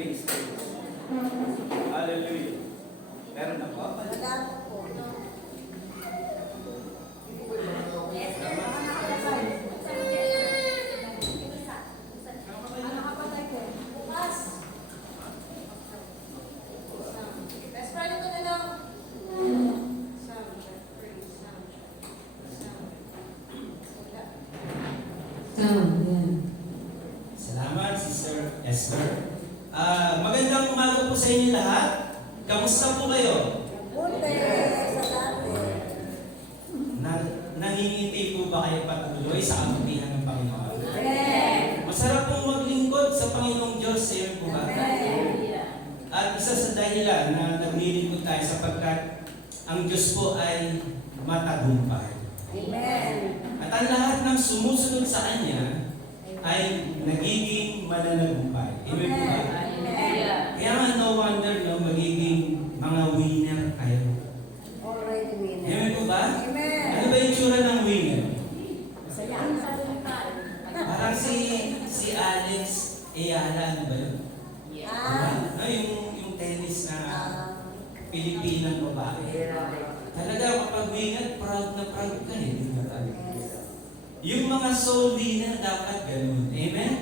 Praise. Hallelujah. Meron na po? Wala po. Best friend ko na lang. Salamat, Sister Esther. Magandang umaga po sa inyo lahat. Kamusta po kayo? Buti sa dati. Nangingiti po ba kayo patuloy sa kabutihan ng Panginoon? Amen. Masarap pong maglingkod sa Panginoong Diyos, sa'yo po ba? At isa sa dahilan na naglilingkod tayo sapagkat ang Diyos po ay matagumpay. Amen. At ang lahat ng sumusunod sa Kanya ay nagiging mananagumpay. Amen po ba? Kaya nga no wonder no, magiging mga winner kayo. Already winner. Amen po ba? Amen. Ano ba yung tsura ng winner? Masaya. Parang si Alex Ayala, ano ba yun? No, yung tennis na Pilipinang babae. Talaga kapag winner, proud na proud ka eh. Di ba? Yung mga soul winner dapat ganun. Amen?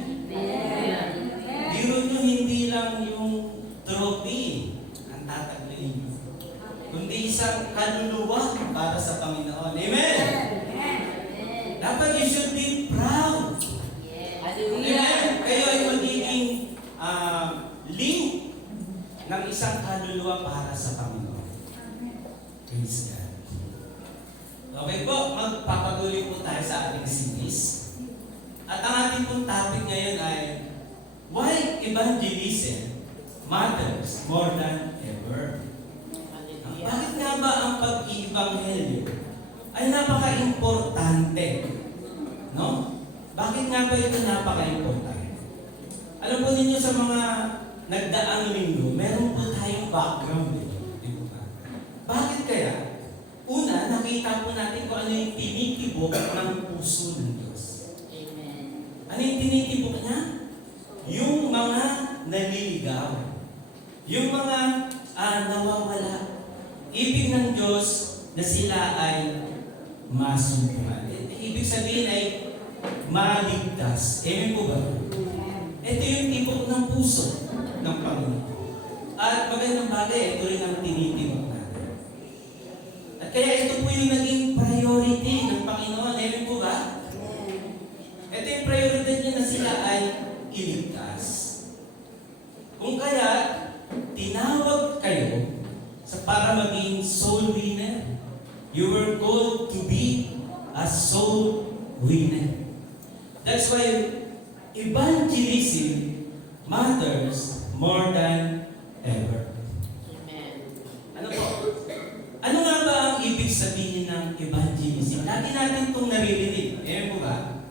Biro nyo hindi lang yung trophy ang tataglayin nyo, kundi isang kaluluwa para sa Panginoon. Amen? Dapat you should be proud. Amen? Kayo ay magiging link ng isang kaluluwa para sa Panginoon. Praise God. Okay po, magpapatuloy po tayo sa ating series. At ang ating pong topic ngayon ay why evangelism matters more than ever. Bakit nga ba ang pag-iibanghelyo ay napaka-importante? No? Bakit nga ba ito napaka-importante? Alam po ninyo sa mga nagdaang linggo, meron pa tayong background dito. Bakit kaya? Una, nakita po natin kung ano yung tinitibok ng puso ng Diyos. Ano yung tinitibok niya? Yung mga naliligaw. Yung mga nawawala. Ibig ng Diyos na sila ay masumpungan. Ibig sabihin ay maligtas. Amen po ba? Ito yung tibok ng puso ng Panginoon. At magandang bagay, ito rin ang tinitibok natin. At kaya ito po yung naging priority ng Panginoon. Amen po ba? Ito yung priority niya na sila ay iligtas. Kung kaya, tinawag kayo para maging soul winner. You were called to be a soul winner. That's why evangelism matters more than ever. Ano po? Ano nga ba ang ibig sabihin ng evangelism? Lagi natin itong naririnig. Ayan po ba?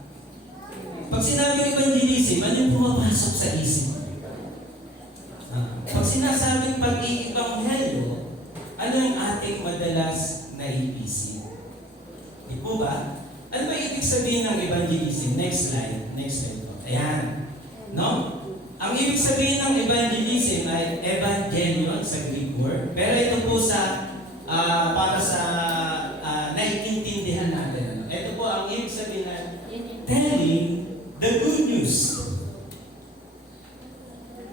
Pag sinabi evangelism, ano yung pumapasok sa isip? Pag sinasabing pag-iibanghelyo, ano yung ating madalas na iisip? Di po ba? Ano ba ibig sabihin ng evangelism? Next slide. Next slide po. Ayan. No? Ang ibig sabihin ng evangelism ay evangelion sa Greek word. Pero ito po sa para sa naiintindihan natin. Ito po ang ibig sabihin na telling the good news.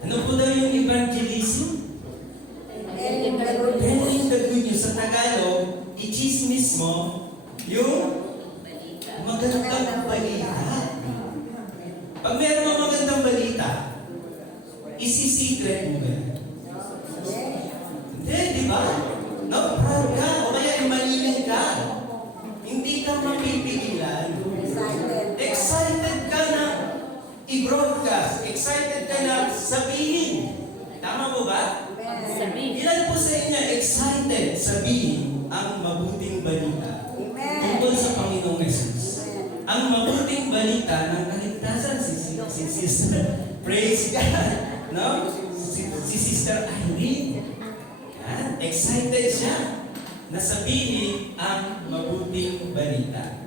Ano po daw yung evangelism? Telling the Telling the good news. Sa Tagalog, i-chismis mo yung magandang balita. Pag meron mga magandang balita, isi-secret mo ba? Hindi, di ba? No, proud ka. O kaya maingay ka. Hindi ka mapipigilan. Excited ka na i-broadcast. Excited ka na sabihin. Tama po ba? Ilan po sa inyo excited sabihin ang mabuting balita tungkol sa Panginoong Jesus? Ang mabuting balita ng kaligtasan si Sister. Praise God. No? Si Sister Irene. Yan. Excited siya na sabihin ang mabuting balita.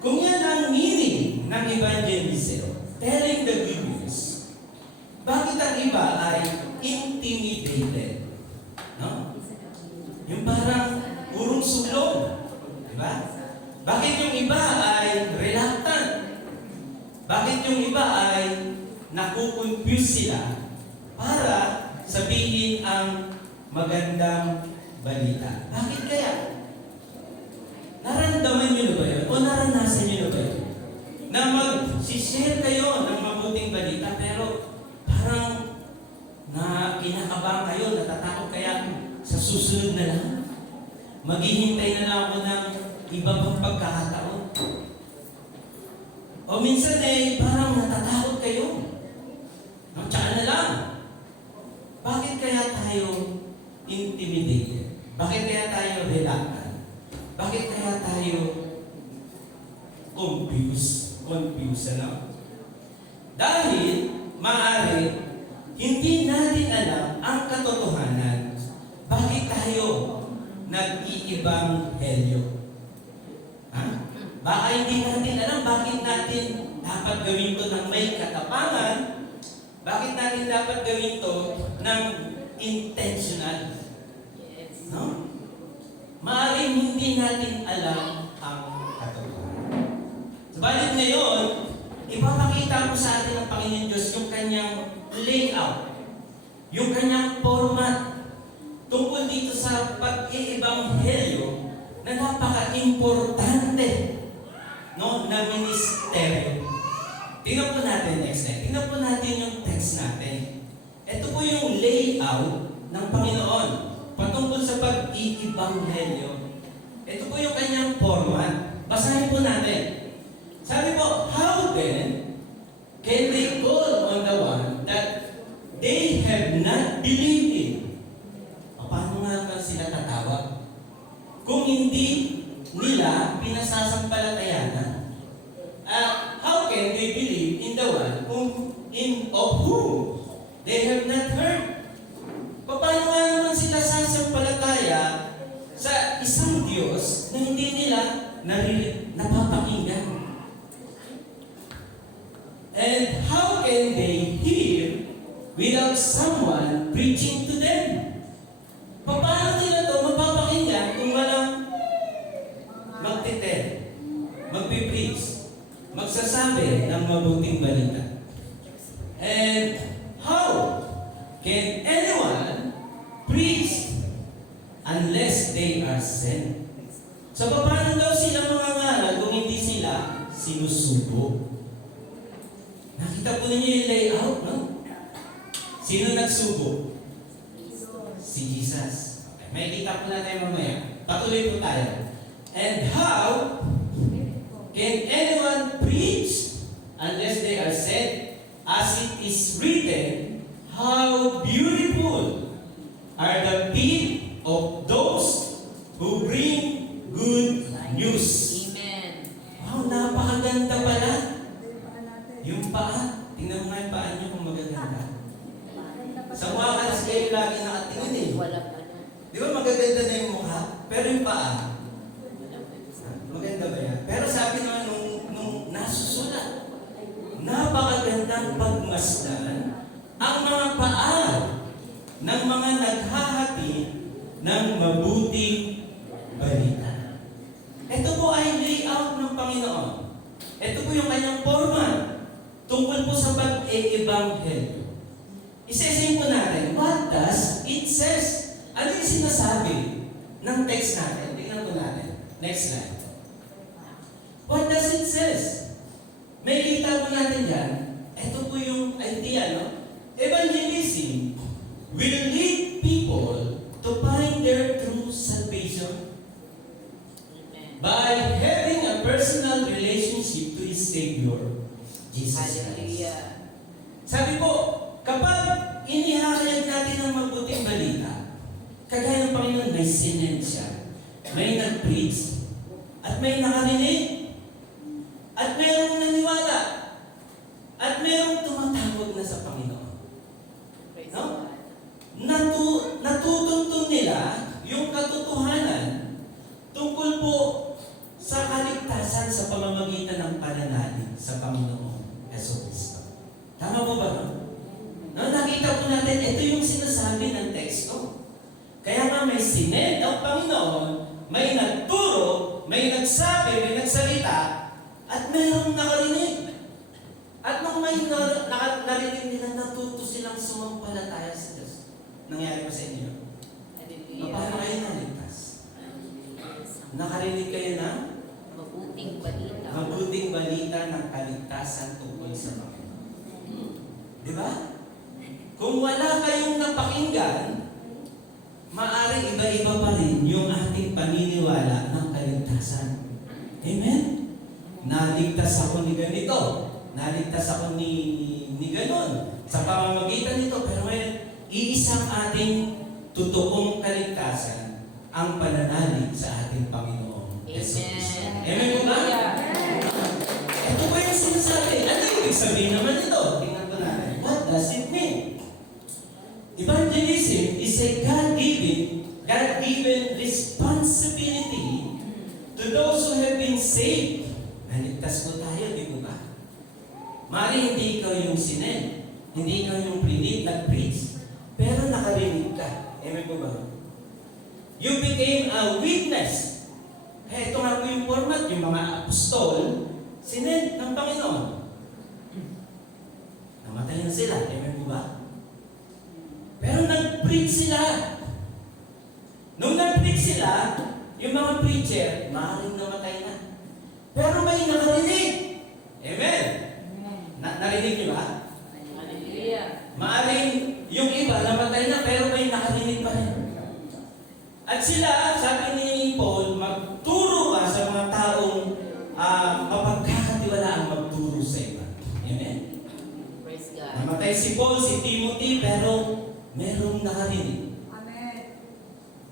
Kung yan ang meaning ng evangelism, telling the good news, bakit ang iba ay confuse sila para sabihin ang magandang balita. Bakit kaya? Nararamdaman nyo na ba yun? O naranasan nyo na ba yun? Na mag-share kayo ng mabuting balita pero parang kinakabahan kayo, natatakot kaya sa susunod na lang. Maghihintay na lang ako ng iba pang pagkakataon. O minsan parang natatakot kayo. Tsaka na lang. Bakit kaya tayo intimidated? Bakit kaya tayo reluctant? Bakit kaya tayo confused? Ano? Dahil, maaari, hindi natin alam ang katotohanan. Bakit tayo nag-iibang helyo? Ha? Baka hindi natin alam bakit natin dapat gawin to ng may katapangan. Bakit natin dapat gawin to ng intentional? No? Maaaring hindi natin alam ang katotohanan. Subalit ngayon, ipapakita ko sa atin ng Panginoon Diyos yung kanyang layout, yung kanyang format tungkol dito sa pag-iibanghelyo na napaka-importante na ministeryo. Tingnan po natin next slide. Tingnan po natin yung text natin. Ito po yung layout ng Panginoon patungkol sa pag-iibanghelyo. Ito po yung kanyang format. Basahin po natin. Sabi po, how then can they call on the one that they have not believed in? Paano nga sila tatawag? Kung hindi nila pinasasampalatayanan. How can they believe in the one of whom they have not heard? Paano nga naman sila sasampalataya sa isang Diyos na hindi nila napapakinggan? And how can they hear without someone preaching to them? Paano nila ito mapapakinggan kung walang magtitel, magpipreach, magsasabi ng mabuting balita? And how can anyone preach unless they are sent? So paano daw sila mangangaral kung hindi sila sinusugo? Nakita po ninyo yung layout, no? Sino nagsugo? Si Jesus. Okay, may kita po natin mamaya. Patuloy po tayo. And how can anyone preach unless they are sent? As it is written, how beautiful are the feet of those who bring good news. Amen. Wow, napakaganda pala. Yung paa, tingnan mo nga yung paa niyo kung magaganda. Sa mukha kasi kayo lagi nakatingin eh. Wala pa na. Di ba magaganda na yung mukha? Pero yung paa, maganda ba yan? Pero sabi naman nung nasusulat, napakagandang pagmasdan ang mga paa ng mga naghahati ng mabuting balita. Ito po ay layout ng Panginoon. Ito po yung kanyang format tungkol po sa pag-iibanghelyo. Isa-isayin po natin, what does it says? Ano yung sinasabi ng text natin? Tingnan po natin. Next slide. What does it says? May kita po natin dyan. Ito po yung idea, no? Evangelism will lead people to find their true salvation by having a personal relationship to His Savior, Jesus Christ. Hallelujah. Sabi po, kapag inihahayag natin ang mabuting balita, kagaya ng Panginoon, may sinend siya, may nag-preach, at may nakarinig, at mayroong naniwala, at mayroong tumatawag na sa Panginoon. Praise No? God. Natutuntun nila yung katotohanan tungkol po sa kaligtasan sa pamamagitan ng pananalig sa Panginoon Jesucristo. Tama po ba? No, nakita po natin, ito yung sinasabi ng teksto. Kaya nga may sinend ang Panginoon, may nagturo, may nagsabi, may nagsalita, at mayroong nakarinig. At nung may narinig nila, natuto silang sumampalataya sa Diyos. Nangyari ba sa inyo? Paano kayo naligtas? Nakarinig kayo na? Mabuting balita. Mabuting balita ng kaligtasan tungkol sa Panginoon. Di ba? Kung wala kayong napakinggan, maaari iba-iba pa rin yung ating paniniwala ng kaligtasan. Amen? Naligtas ako ni ganito. Naligtas ako ni ganon. Sa pamamagitan nito, pero may iisang ating totoong kaligtasan ang pananalig sa ating Panginoong Jesus. Amen po ba? Ito ba yung sinasabi? Ano yung ibig sabihin naman ito? Tingnan ko natin. What does it mean? Evangelism is a God-given responsibility to those who have been saved. Naligtas po tayo, di ba? Mari hindi ikaw yung sinend, hindi ikaw yung nag-preach, pero nakarinig ka. Amen po ba? You became a witness. Kaya ito nga po yung format, yung mga apostol, sinend ng Panginoon. Namatay na sila. Amen po ba? Pero nag-preach sila. Nung nag-preach sila, yung mga preacher, maaaring namatay na. Pero may nakarinig. Amen? Narinig niyo ba? Hallelujah. Maaaring yung iba namatay na, pero may nakarinig pa rin. At sila, sabi ni Paul, magturo ka sa mga taong mapagkakatiwalaan magturo sa iba. Amen? Praise God. Namatay si Paul, si Timothy, pero merong nakarinig. Amen.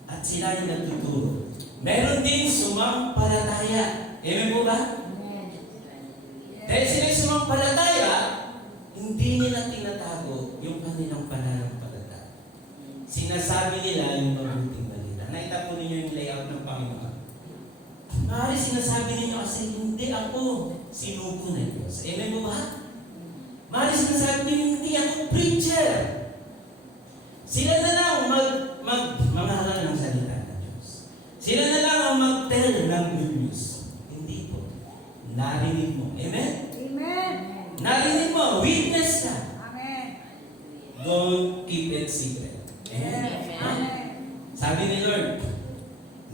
At sila yung nagtuturo. Meron din sumampalataya. Amen po ba? Dahil sila sumampalataya, hindi nila tinatago yung kanilang pananampalataya. Sinasabi nila yung mabuting balita. Nakita po ninyo yung layout ng Panginoon. Maaari sinasabi ninyo kasi hindi ako sinugo ng Diyos. Amen po ba? Maaari sinasabi ninyo hindi ako preacher. Sila na lang mangaral ng salita ng Diyos. Sila na lang ang mag-tell ng good news. Hindi po. Narinig mo. Amen? Amen. Narinig mo. Witness ka. Amen. Don't keep it secret. Amen? Amen. Sabi ni Lord,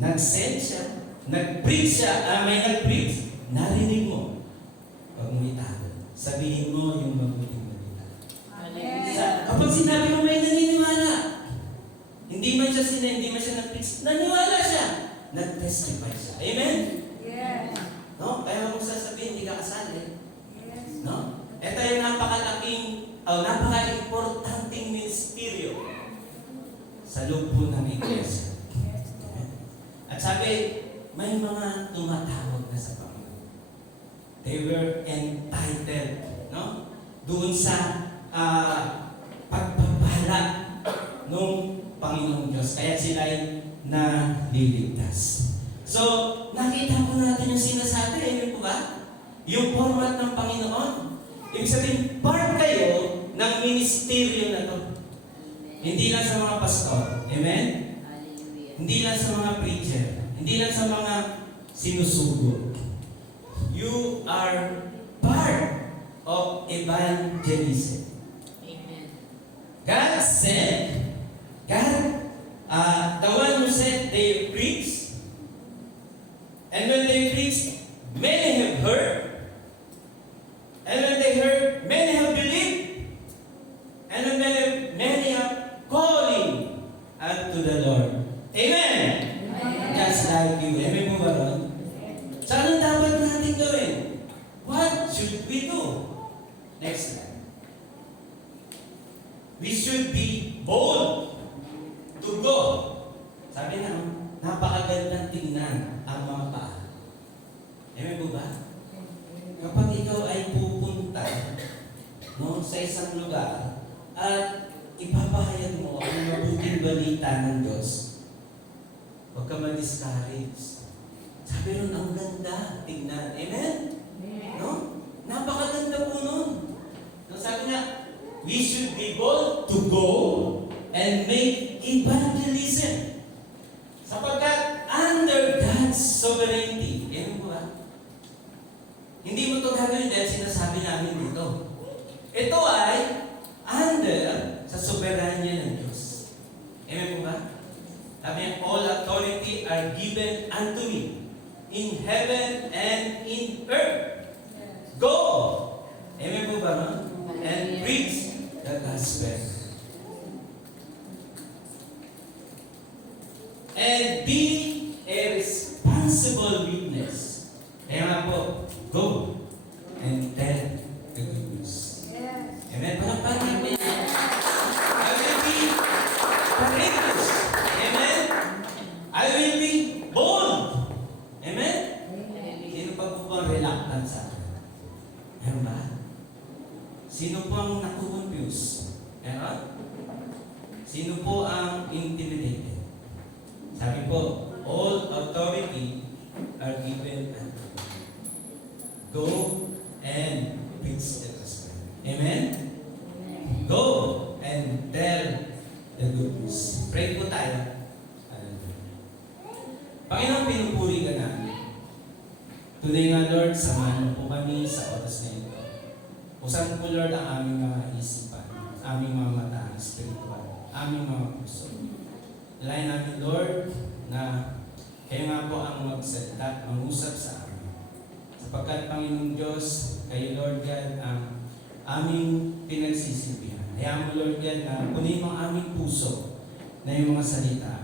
nag-send siya, nag-preach siya, may nag-preach, narinig mo. Pag mo itago, sabihin mo yung mabuting balita. Amen. Kapag sinabi mo may naniniwala, hindi man siya nag-preach, naniwala siya. Nag-testify siya. Amen? Yes. No? Kaya huwag mo sasabihin, hindi ka kasali. Yes. No? Ito yung napaka-importanting ministeryo sa loob po ng iglesia. Yes, Lord. At sabi, may mga tumatawag na sa Panginoon. They were entitled, no? Doon sa pagpapala ng Panginoong Diyos. Kaya sila ay naliligtas. So, nakita po natin yung sinasabi, amen po ba? Yung format ng Panginoon. Ibig sabihin, part kayo ng ministeryo na to. Hindi lang sa mga pastor. Amen? Hallelujah. Hindi lang sa mga preacher. Hindi lang sa mga sinusugo. You are part of evangelism. Amen. God said, the one who said they preach, and when they preach, many have heard, and when they heard, many have believed, and when many are calling unto the Lord. Amen! Just like you. Amen po ba ron? So, anong dapat natin gawin? What should we do? Next slide. We should be bold to go. Sabi na, napakagandang tingnan ang mga paa. Amen po ba? Kapag ikaw ay pupunta sa isang lugar at ipapahayag mo ang mabuting balita ng Diyos, huwag ka ma-discourage. Sabi nun, ang ganda, tingnan. Amen? No? Napakaganda po nun. No, sabi nga, we should be bold to go and make evangelism. Sapagkat under God's sovereignty. Amen po ba? Hindi mo ito gagawin dahil sinasabi namin dito. Ito ay under sa soberanya ng Diyos. Amen po ba? Sabi niya, all authority are given unto me in heaven and in earth. Go! Amen po ba? No? And preach the gospel. And be a responsible witness. Kaya nga po, go and tell the good news. Amen? Palakpan namin. I will be courageous. Amen? I will be bold. Amen? Sino pa po ba reluctant sa akin? Meron ba? Sino po ang naku-confuse? Meron? Sino po ang intimidated? Sabi po, all authority are given unto me. Go and preach the gospel. Amen? Go and tell the good news. Pray po tayo. Panginoon, pinupuri ka namin. Tunay nga, Lord, samahan mo po kami sa oras na ito. Usan po, Lord, ang aming mga isipan, aming mga mata, spiritual, aming mga puso. Dalayan namin, Lord, na kayo nga po ang magsalita, mangusap sa amin. Sapagkat, Panginoong Diyos, kayo, Lord God, ang aming pinagsisilbihan. Hayaan mo, Lord God, na punin mo ang aming puso na yung mga salita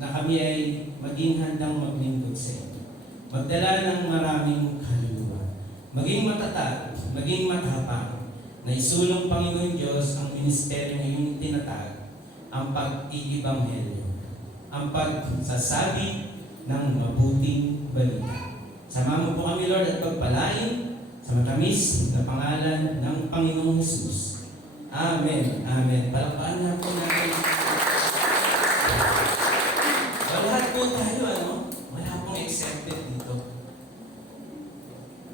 na kami ay maging handang maglingkod sa iyo. Magdala ng maraming kaluluwa. Maging matatag, maging matapang, na isulong, Panginoon Diyos, ang ministeryo na iyong tinatag, ang pag-iibanghelyo, ang pagsasabi ng mabuting balita. Sama mo po kami, Lord, at pagpalain sa matamis na pangalan ng Panginoong Hesus. Amen. Amen. Palakpakan na po natin. Lahat po tayo, wala pong exempted dito.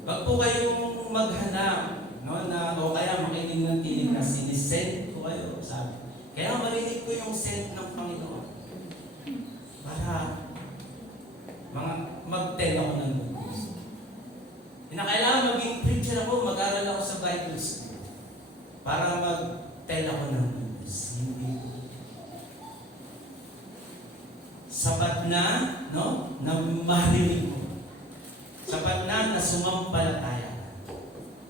Wag po kayong maghanap, o kaya makinig ng tinig na sinisend ko kayo, sabi. Kaya marinig ko yung send ng Panginoon. Para mag-tell ako ng news. Kailangan maging preacher ako, mag-aral ako sa Bible school. Para mag-tell ako ng news. Hindi. Sapat na, na marinig mo. Sapat na sumampalataya.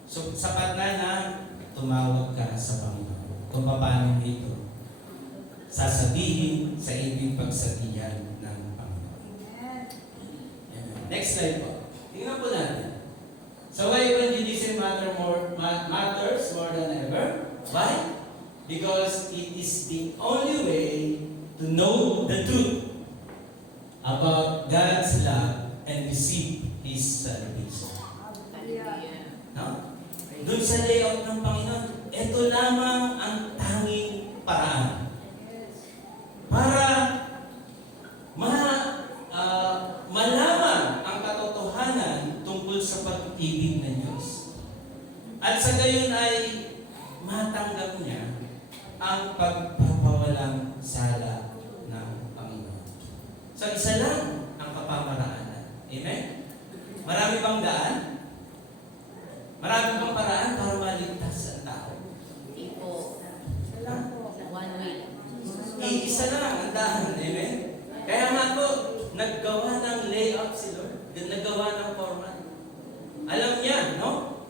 So, sapat na tumawag ka sa Panginoon. Kung paano ito sasabihin sa ibig pagsabihan ng Panginoon. Amen. Next slide po. Tingnan po natin. So why evangelism matters more than ever? Why? Because it is the only way to know the truth about God's love and receive His salvation. No? Doon sa layout ng Panginoon, ito lamang ang tanging paraan para malaman ang katotohanan tungkol sa pag-ibig ng Diyos. At sa gayon ay matanggap niya ang pagpapawalang sala ng Panginoon. So isa lang ang kapamaraanan. Amen? Marami bang daan? Marami bang paraan para maligtas ang tao? Hindi po. One way. Iisa lang ang daan. Amen? Kaya nga po, naggawa ng layout si Lord. Naggawa ng format. Alam niya,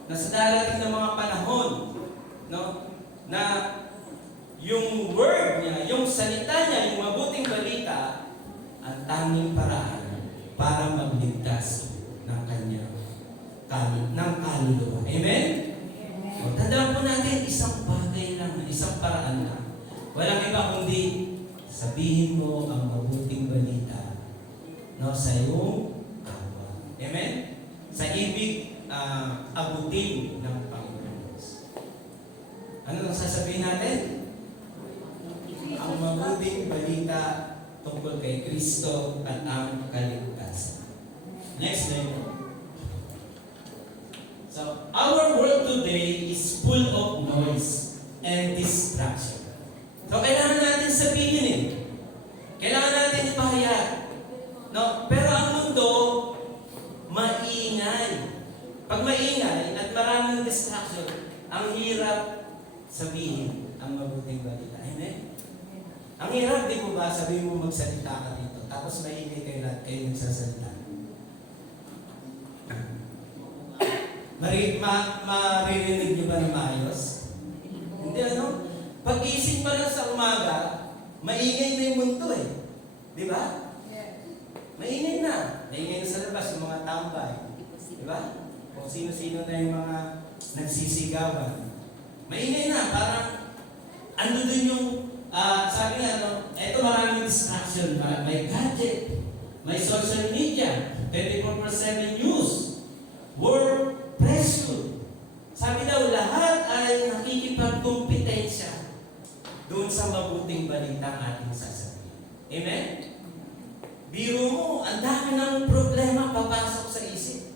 na sa darating ng mga panahon, na yung word niya, yung salita niya, yung mabuting balita, ang tanging paraan para magligtas ng kanyang kaluluwa. Amen? O, tandaan po natin, isang bagay lang, isang paraan lang. Walang iba kundi sabihin mo ang mabuting balita sa iyong kapwa. Amen? Sa ibig abutin ng Panginoon. Ano ang sasabihin natin? Ang mabuting balita tungkol kay Kristo at ang kaligtasan. Next slide. So, our world today is full of noise and distraction. So, kailangan natin sabihin Kailangan natin ipahayag. Pero ang mundo, maingay. Pag maingay at maraming distraction, ang hirap Ang hirap, di mo ba, sabihin mo magsalita ka dito, tapos maingay kayo lahat, kayo nagsasalita. Maririnig niyo ba na maayos? Hindi ano? Pag-isip pa lang sa umaga, maingay na yung mundo eh. Di ba? Maingay na. Maingay na sa labas yung mga tambay. Di ba? Kung sino-sino na yung mga nagsisigawan. Maingay na. Parang ano dun yung sabi nga, eto maraming distraction. May gadget, may social media, 24/7 news, work, pressure. Sabi daw, lahat ay nakikipagkompetensya doon sa mabuting balita ang ating sasabihin. Amen? Biro mo, ang dami ng problema papasok sa isip.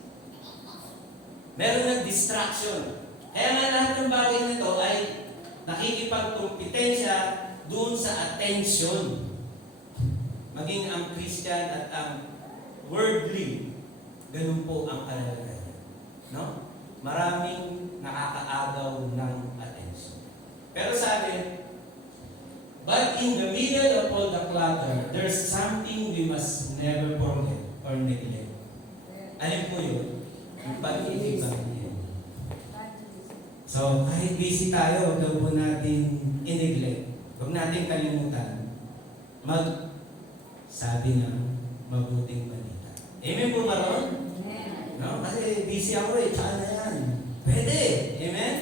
Meron ng distraction. Kaya nga lahat ng bagay nito ay nakikipagkompetensya doon sa attention. Maging ang Christian at ang worldly, ganun po ang kalalagayan. No? Maraming nakakaagaw ng attention. Pero sabi, but in the middle of all the clutter, there's something we must never forget or neglect. Alin po yun? Yung pag-ibig ba? So, kahit busy tayo, huwag po natin i-neglect. Huwag natin kalimutan sabi ng mabuting balita. Amen po ba ron? No? Kasi busy ako eh, tsaka na yan. Pwede. Amen?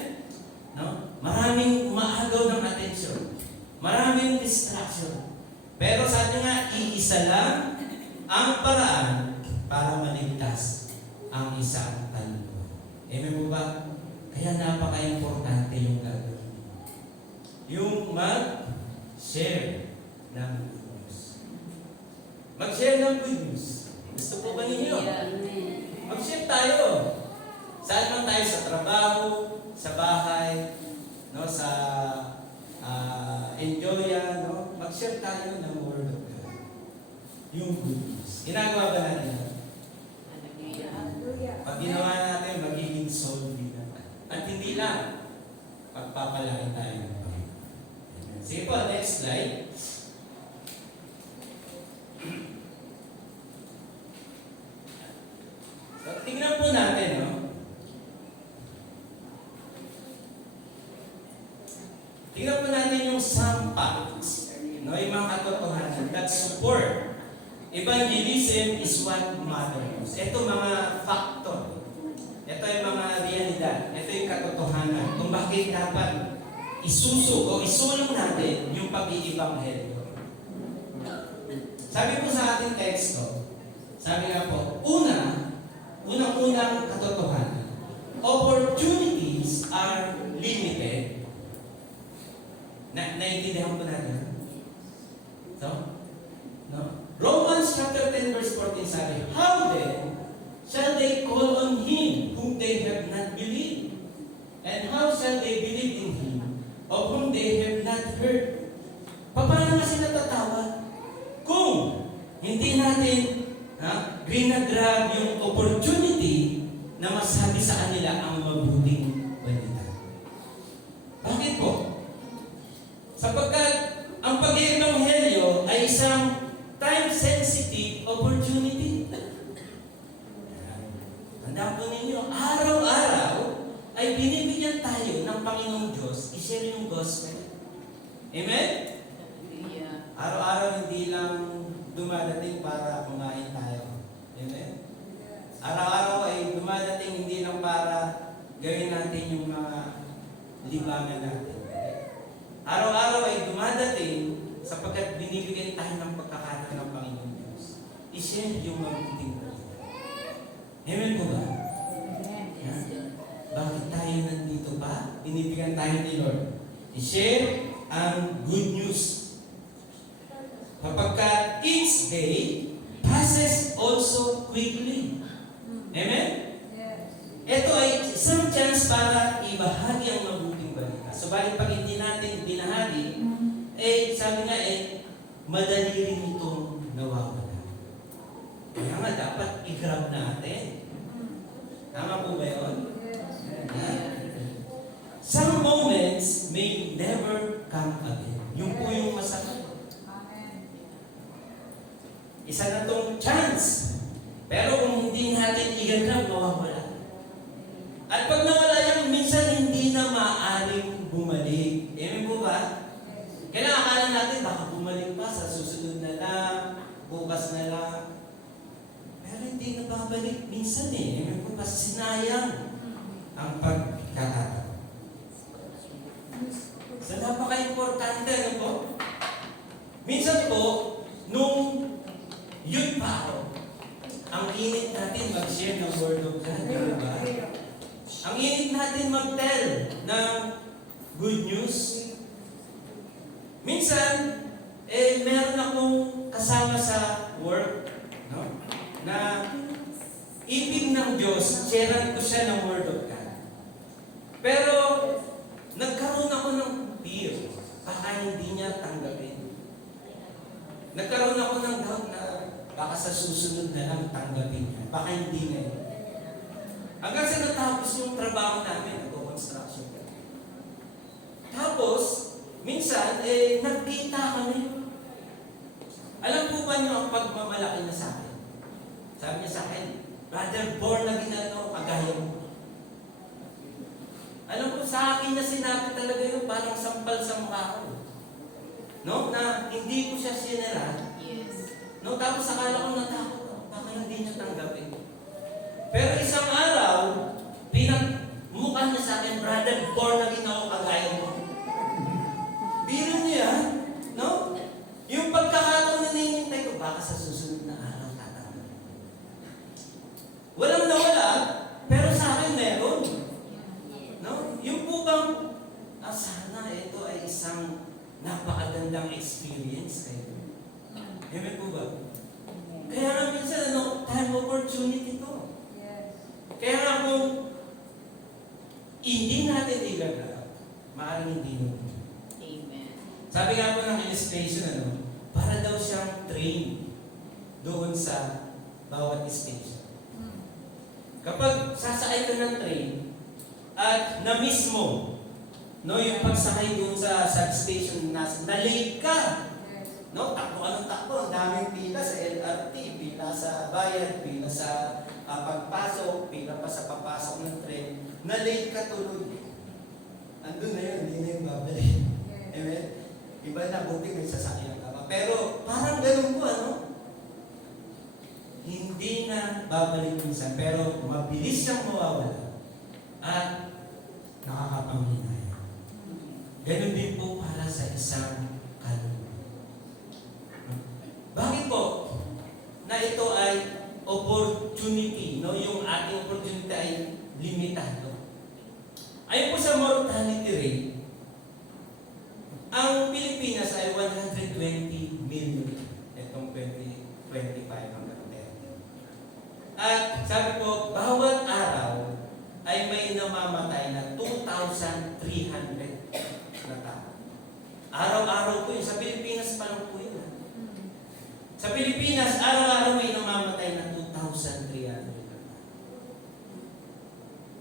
No? Maraming umaagaw ng attention. Maraming distraction. Pero sabi nga, iisa lang ang paraan para maligtas ang isang kaluluwa. Amen po ba? Kaya napaka-importante yung gagawin. Yung mag-share ng good news. Mag-share ng good news. Gusto po ba ninyo? Mag-share tayo. Saan man tayo, sa trabaho, sa bahay, no, sa enjoyan, no? Mag-share tayo ng Word of God. Yung good news. Ginagawa ba natin? Pag ginawa natin, magiging soul din natin. At hindi lang, pagpapalaki tayo ng Panginoon. Sige po, next slide. So, tingnan po natin, no? Tingnan po natin yung some facts, no? Yung mga katotohanan that support evangelism is what matters. Ito mga factor. Ito yung mga realidad. Ito yung katotohanan. Kung bakit dapat isulong natin yung pag-iibanghelyo. Sabi po sa ating teksto, sabi nga po, unang katotohanan, opportunities are limited. Naintindihan po natin. So, no? Romans chapter 10 verse 14 sabi, how then shall they call on Him whom they have not believed? And how shall they believe in Him of whom they have not heard? Paano kasi natatawag? Kung hindi natin grab yung opportunity na masabi sa kanila ang mabuting balita. Bakit po? Sapagkat ang pag-iebanghelyo ay isang time-sensitive opportunity. Tandaan po ninyo, araw-araw ay binibigyan tayo ng Panginoong Diyos i-share yung gospel. Amen? Araw-araw hindi lang dumadating para kumain tayo. Amen? Araw-araw ay dumadating hindi lang para gawin natin yung mga libangan natin. Araw-araw ay dumadating sapagkat binibigyan tayo ng pagkakataon ng Panginoon Diyos. I-share yung mabuting balita. Amen po ba? Yes. Bakit tayo nandito pa? Binibigyan tayo ni Lord. I-share ang good news. Kapagkat each day passes also quickly. Amen? Ito ay isang chance para ibahagi ang mabuting balita. Subalit pag hindi natin binahagi, sabi nga madali rin itong nawawala. Kaya nga dapat i-grab natin. Tama po ba yun? Some moments may never come again. Yung po yung masakit. Isa na tong chance. Pero kung hindi natin iganap, mawawala. At pag nawala yan, minsan hindi na maaaring bumalik. Amen po ba? Kaya akala natin baka bumalik pa sa susunod na lang, bukas na lang. Pero hindi na babalik minsan eh. Amen po ba? Sinayang ang pagkakataon. So napaka-importante, ano po? Minsan po, nung yun pa ako, ang init natin mag-share ng Word of God, di ba? Ang init natin mag-tell ng good news. Minsan, meron akong kasama sa work, no? Na ibig ng Diyos, sharean ko siya ng Word of God. Pero, nagkaroon ako ng fear, baka hindi niya tanggapin. Nagkaroon ako ng doubt na baka sa susunod na lang tanggapin niya, baka hindi ngayon. Hanggang sa natapos yung trabaho namin, nag-construction. Tapos, minsan, nagkita kami. Alam po ba niyo ang pagmamalaki niya sa akin? Sabi niya sa akin, brother, born na ginano, kagaya mo. Alam po, sa akin niya sinabi talaga yun, parang sampal sa mukha ko. No? Na hindi ko siya sinira. Yes. No? Tapos akala ko natakot ako, baka hindi niya tanggapin. Pero isang araw, pinagmukha niya sa akin, brother, born na rin ako kagaya mo. Biro niya, no? Yung pagkakataon na ninintay ko, baka sa susunod na araw tatanggapin. Walang nawala, pero sa akin meron. No? Yung po bang, sana ito ay isang napakagandang experience kayo. Amen po ba? Kaya nga minsan, time opportunity to. Kaya nga kung hindi natin igagalap, maaaring hindi naman. Amen. Sabi nga po ng illustration, para daw siyang train doon sa bawat station. Kapag sasakay ka ng train, at na-miss mo, no, yung pagsakay doon sa substation na late ka. No, takbo ka ng takbo, ang daming pila sa LRT, pila sa bayan, pila sa pagpasok, pila pa sa papasok ng tren, na late ka tulog. Andun na yun, hindi na yung babalik. Amen? Iba na, buti may sasakyan ka pa. Pero parang ganun po, hindi na babalik minsan, pero mabilis siyang mawawala at nakakapanghinaya. Ganun din po para sa isang kaluluwa. Bakit po? Na ito ay opportunity, no? Yung ating opportunity ay limitado. Ayon po sa mortality rate, ang Pilipinas ay 120 million itong 2025 hanggang 30. At sabi po, bawat araw ay may namamatay na 2,300 na tao. Araw-araw po yun. Sa Pilipinas pa lang po yun. Sa Pilipinas, araw-araw may namamatay na 2,300 na tao.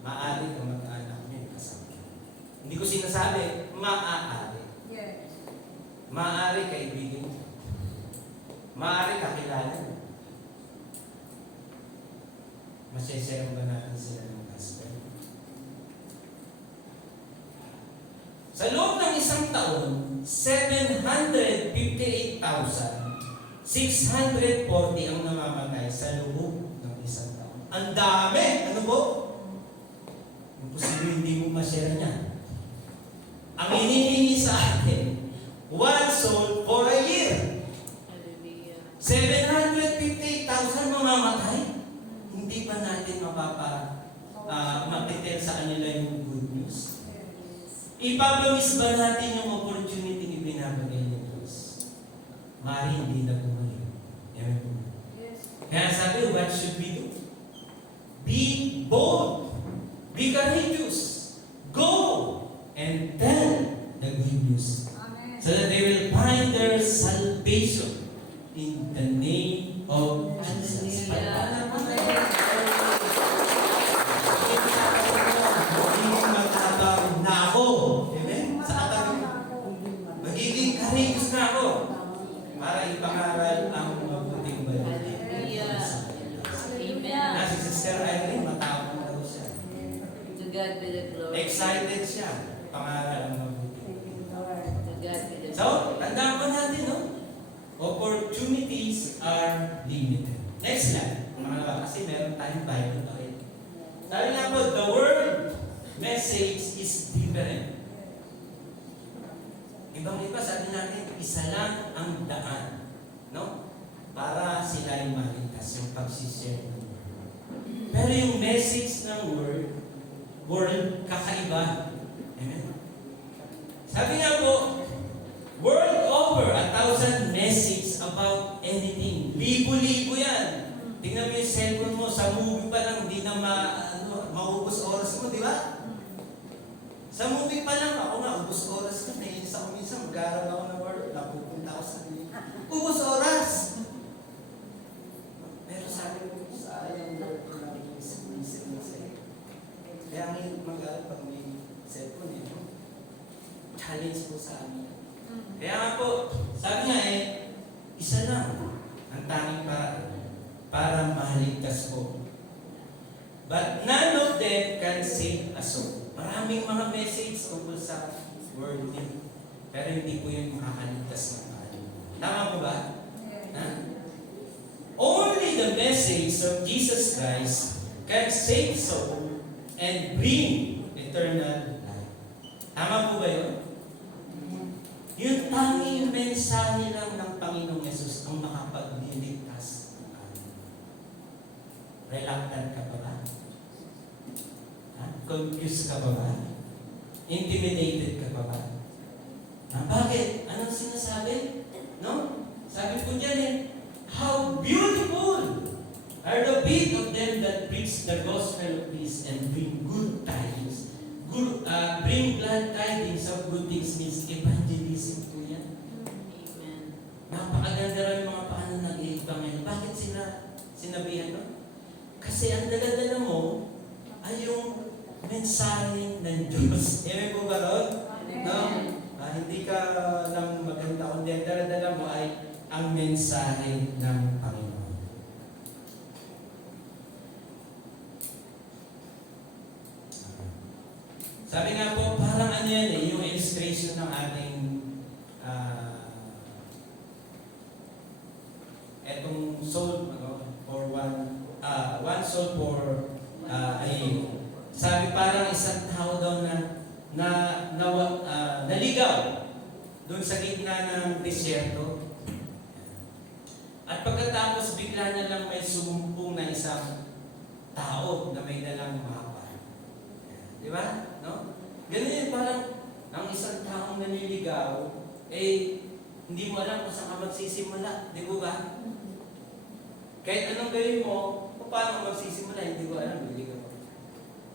Maaari ka mag-anak niyo kasama. Hindi ko sinasabi, maaari. Maaari kaibigan mo. Maaari kakilala mo. Masesayang ba natin sila ng gospel? Sa loob ng isang taon, 758,640 ang namamatay sa loob ng isang taon. Ang dami! Ano po? Imposible hindi mo ma-share niya. Ang hinihingi sa atin, 1 soul for a year. Hallelujah. 758,000 mamamatay. Hindi ba natin matitel sa kanila yung good news? Ipapamis ba natin yung opportunity na ibinabagay ng Diyos? Mari hindi na bumalik. Kaya sabi, what should we do? Be bold. Be courageous. Go and tell the good news. So that they will find their salvation in the name of Jesus. Hallelujah. Magtatawag na ako. Amen? Sa katawag. Magiging courageous na ako para ipangaral ang mabuting balita. be the glory. Excited siya. Pangaral ang mabuti. To God be the So, glory. tandaan pa natin, no? Opportunities are limited. Next slide. Kasi meron tayong Bible already. Sabi nga po, the word message is different. Ibang-iba, sabi natin, isa lang ang daan. No? Para sila ay maligtas, yung pagsishare ng word. Pero yung message ng word, kakaiba. Amen? Sabi nga po, world over 1,000 message about anything. Libo-libo yan. Tingnan mo yung cellphone mo, sa movie pa lang, hindi na maubos oras mo, di ba? Sa movie pa lang, ako nga, ubos oras ka. Naiinis ako minsan, mag-aaral ako ng word, napupunta ako sa ubos oras! Pero sabi ko, sayang word ko lang yung isip na sa'yo. Kaya ang hirap mag-aaral pag may cellphone, no? Challenge po sa amin. Kaya nga po, sabi nga isa lang ang tanging para maligtas po. But none of them can save us all. Maraming mga message tungkol sa word niya. Pero hindi po yun makakaligtas ng tao. Tama po ba? Ha? Only the message of Jesus Christ can save soul and bring eternal life. Tama po ba yun? Yung tanging mensahe lang ng Panginoong Yesus ang makapagliligtas ng amin. Reluctant ka pa ba? Ha? Confused ka pa ba? Intimidated ka pa ba? Ha? Bakit? Anong sinasabi? No? Sabi ko dyan how beautiful are the feet of them that preach the gospel of peace and bring good tidings. Bring glad tidings of good things means evangelism po yan. Amen. Napakaganda rin yung mga paano nag-iiba ngayon. Bakit sinabihan no? Kasi ang dala-dala mo ay yung mensahe ng Diyos. Amen po ba ron? No? Hindi ka lang maganda, kundi ang dala-dala mo ay ang mensahe ng Panginoon. Sabi nga po, parang ano yan yung illustration ng ating etong soul, for one soul for a year. Sabi parang isang tao daw naligaw doon sa gitna ng disyerto. At pagkatapos bigla na lang may sumumpong na isang tao na may dalang mapa. Di ba? No? Ganun yun, parang ang isang taong naniligaw, hindi mo alam kung saan ka magsisimula. Di ba ba? Kahit anong gawin mo, kung paano magsisimula, hindi ko alam. Hindi ko.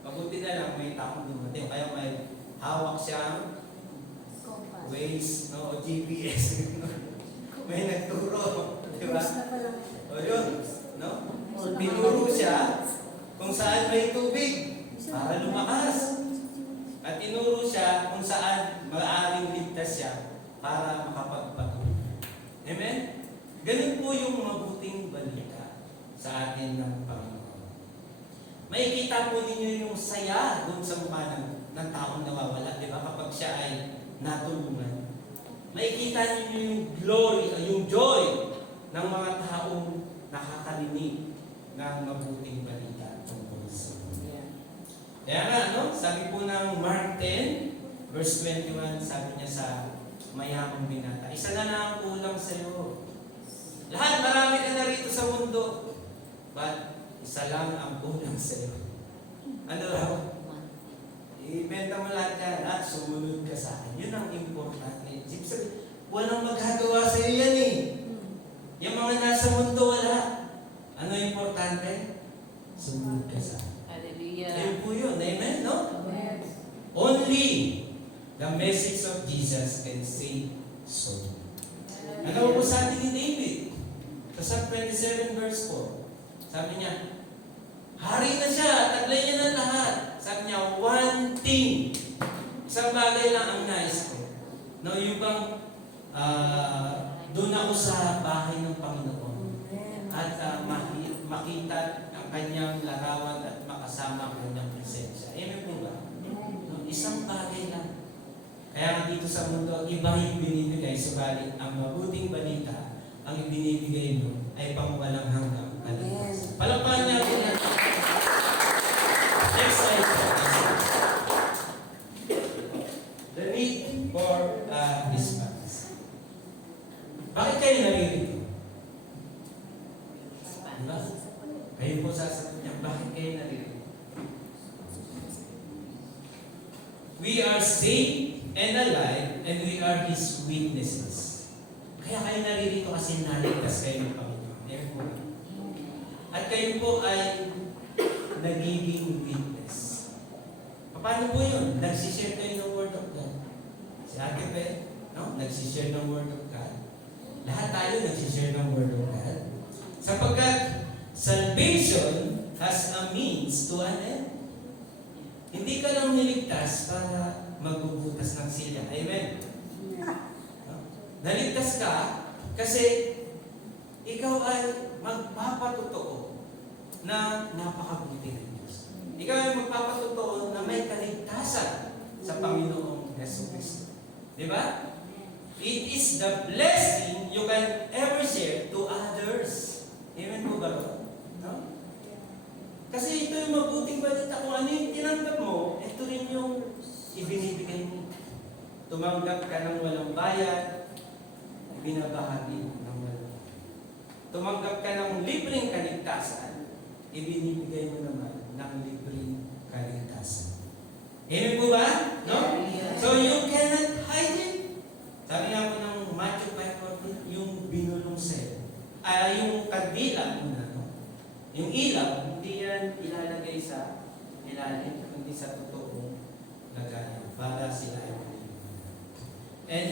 Mabuti na lang, may taong dumating. Kaya may hawak siyang Waze, no? O GPS. May nagturo. Di ba? O yun. No? Tinuro siya kung saan may tubig para lumakas. At tinuro siya kung saan maaaring ligtas siya para makapagpatuloy. Amen? Ganun po yung mabuting balita sa atin ng Panginoon. Makikita po ninyo yung saya doon sa mukha ng taong nawawala, di ba? Kapag siya ay natulungan. Makikita ninyo yung glory, yung joy ng mga taong nakakarinig ng mabuting balita tungkol sa Kaya nga, sabi po ng Mark 10, verse 21, sabi niya sa mayamang binata, isa na ang kulang sa iyo. Lahat, marami ka na rito sa mundo. But, isa lang ang kulang sa iyo. Ano raw? Ibenta mo lahat yan at sumunod ka sa akin. Yun ang importante. Ibig sabihin, walang magagawa sa iyo yan eh. Yung mga nasa mundo, wala. Ano importante? Sumunod ka sa akin. Hallelujah. Ayun po yun. Amen, no? Yes. Only the message of Jesus can save soul. Ano po sa atin ni David? Sa Psalm 27 verse 4. Sabi niya, hari na siya, taglay niya ng lahat. Sabi niya, one thing. Isang bagay lang ang nais ko. No, yung bang doon ako sa bahay ng Panginoon. At makita ang kanyang larawan at makasama ang kanyang presensya. Amen po ba? Isang bagay lang. Kaya nga dito sa mundo, iba yung binibigay, subalit ang mabuting balita, ang ibinibigay mo ay pangwalang hanggang kaligtasan. Palakpakan natin natin. Next slide. The need for a response. Bakit kayo naririto? Diba? Kayo po sasagot niya, bakit kayo naririto? We are saved and alive, and we are His witnesses. Kaya kayo naririto kasi naligtas kayo ng Panginoon. Amen po. At kayo po ay nagiging witness. Paano po yun? Nagsishare kayo ng Word of God. Si Ate Pe, no? Nagsishare ng Word of God. Lahat tayo nagsishare ng Word of God. Sapagkat salvation has a means to an end. Hindi ka lang niligtas para magbubutas ng silya. Amen? No? Naligtas ka kasi ikaw ay magpapatotoo na napakabuti ng Diyos. Ikaw ay magpapatotoo na may kaligtasan sa Panginoong Jesucristo. Di ba? It is the blessing you can ever share to others. Amen po ba? No? Kasi ito yung mabuting balita. Kung ano yung tinanggap mo, ito rin yung ibinibigay mo. Tumanggap ka ng walang bayad, binabahagi ng walang. Tumanggap ka ng libreng kaligtasan, ibinibigay mo naman ng libreng kaligtasan. Amen po ba? No? So you cannot hide it. Sabi nga po ng Matthew 5:14, yung binulong sa'yo, yung kandila mo na, no? Yung ilaw, hindi yan ilalagay sa ilalim, kundi sa totoong lagayan para sila ay maliligtas. And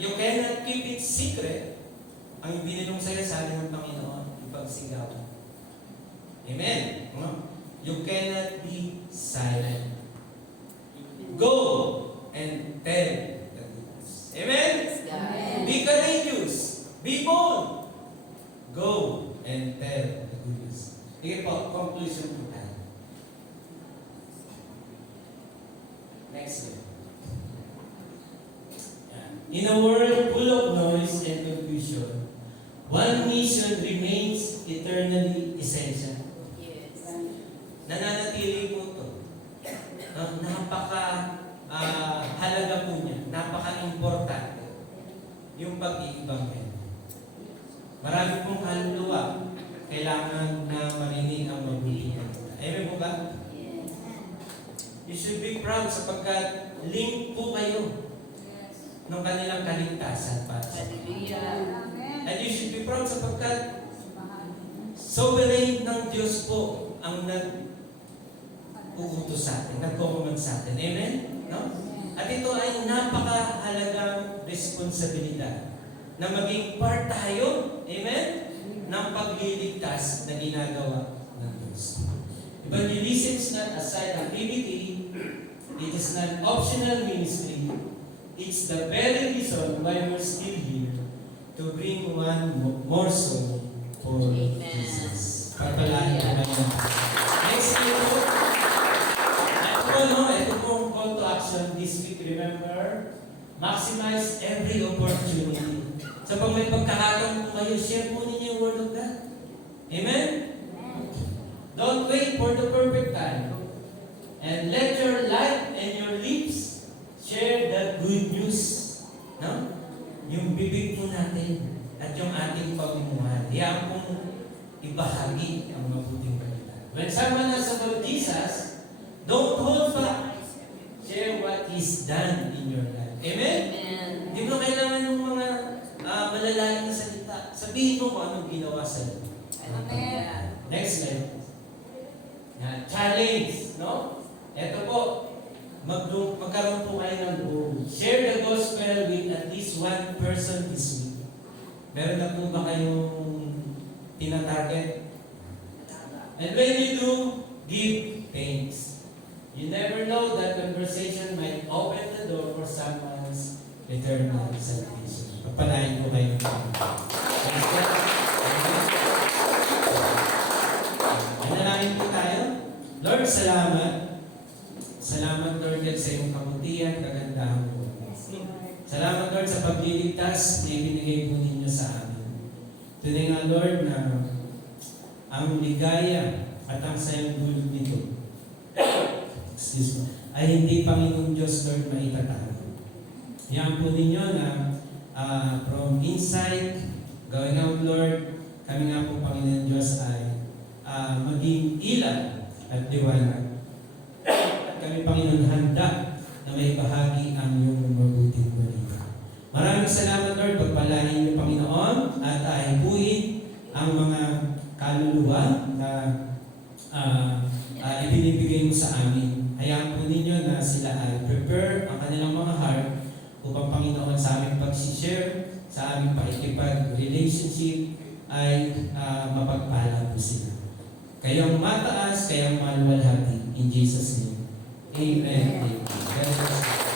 you cannot keep it secret. Ang binilong sa'yo, sabi ng Panginoon, ipagsigaw. Amen? No? You cannot be silent. Go and tell the news. Amen? Amen. Be courageous. Be bold. Go and tell the good news. Sige po, conclusion po tayo. Next slide. In a world full of noise and confusion, one mission remains eternally essential. Yes. Nananatili po ito. Halaga po niya. Napaka-importante. Yung pag-iibanghelyo. Marami pong kaluluwa kailangan na marinig ang mabuting balita. Amen po ba? Yes. You should be proud sapagkat link po kayo ng kanilang kaligtasan para sa Hallelujah. And you should be proud sapagkat sovereign ng Diyos po ang nag-uutos sa atin, nag-command sa atin. Amen? No? At ito ay napakahalagang responsibilidad na maging part tayo, amen? Ng pagliligtas na ginagawa ng Diyos. Evangelism is not a side activity. It is not optional ministry. It's the very reason why we're still here to bring one more soul for Amen. Jesus. Pagpalaan ko kayo. Next year po, ito pong call to action this week. Remember, maximize every opportunity. So pag may pagkakataon po kayo, share po ninyo yung Word of God. Amen? Don't wait for the perfect time. And let your life and your lips share the good news. No? Yung bibig po natin at yung ating pamumuhay. Yan pong ibahagi ang mabuting balita. When someone has about Jesus, don't hold back. Share what He's done in your life. Amen? Amen. Hindi mo kailangan ng mga malalaking na salita. Sabihin mo kung anong ginawa sa iyo. Hallelujah. Next slide. Yan. Challenge, no? Ito po, magkaroon po kayo ng goal. Share the gospel with at least one person this week. Meron na po ba kayong tinatarget? And when you do, give thanks. You never know that conversation might open the door for someone's eternal salvation. Papalain ko kayo. Manalangin po tayo. Lord, salamat. Salamat, Lord, sa iyong Salamat Lord sa pagliligtas na ibinigay po ninyo sa amin. Tunay nga Lord na ang ligaya at ang sayang dulot nito excuse me, ay hindi Panginoon Diyos Lord maitatago. Yan po ninyo na from inside, going out Lord, kami nga po Panginoon Diyos ay maging ilan at liwanag. At kami Panginoon handa na may bahagi ang iyong mabuting balita. Maraming salamat Lord, pagpalain niyo Panginoon at hipuin ang mga kaluluwa na ibinibigay mo sa amin. Hayaan po ninyo na sila ay prepare ang kanilang mga heart upang Panginoon sa aming pag-share, sa aming pakikipag-relationship ay mapagpala po sila. Kayong mataas, kayong maluwalhati. In Jesus' name. Amen. Amen. God bless you.